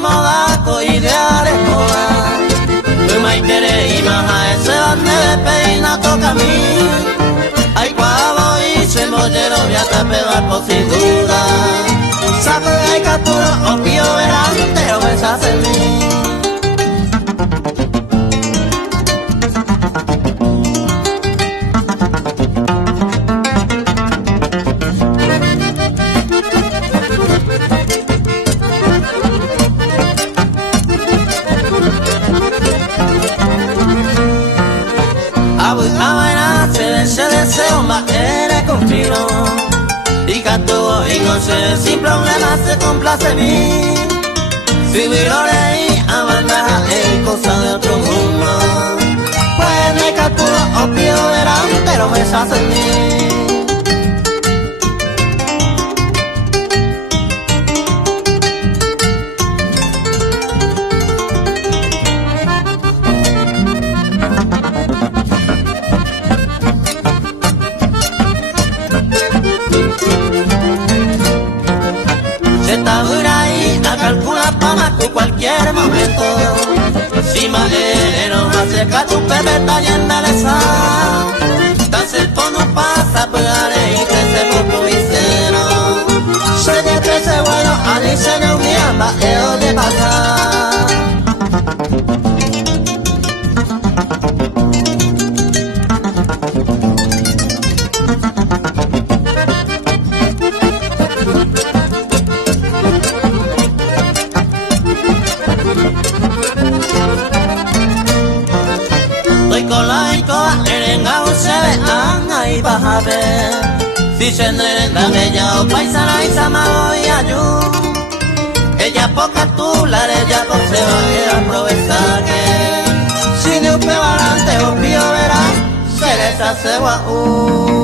modaco ideales moda. Mai quiere y más a ese bande de peina toca a mí. Ay cuavo y se mollero voy a tapear por sin duda. Sabe hay caturo opio verante o besas en mí. Se deseo más eres conmigo y canto y no sé sin problema se complace en mí. Si virore a mandar es cosa de otro mundo, pues me capturo opio delante lo besas en mí. Calcula para que cualquier momento si maero acerca tu pepe está llena de sal tan cerco no pasa pegaré y crece poco viceno se de crece bueno ali se no miamba eo de pasar. Y vas a ver si se enreda bella o paisana y samado y ayú ella poca tú la ella no se va a aprovechar que si de un pebalante o pío verá se les hace guau.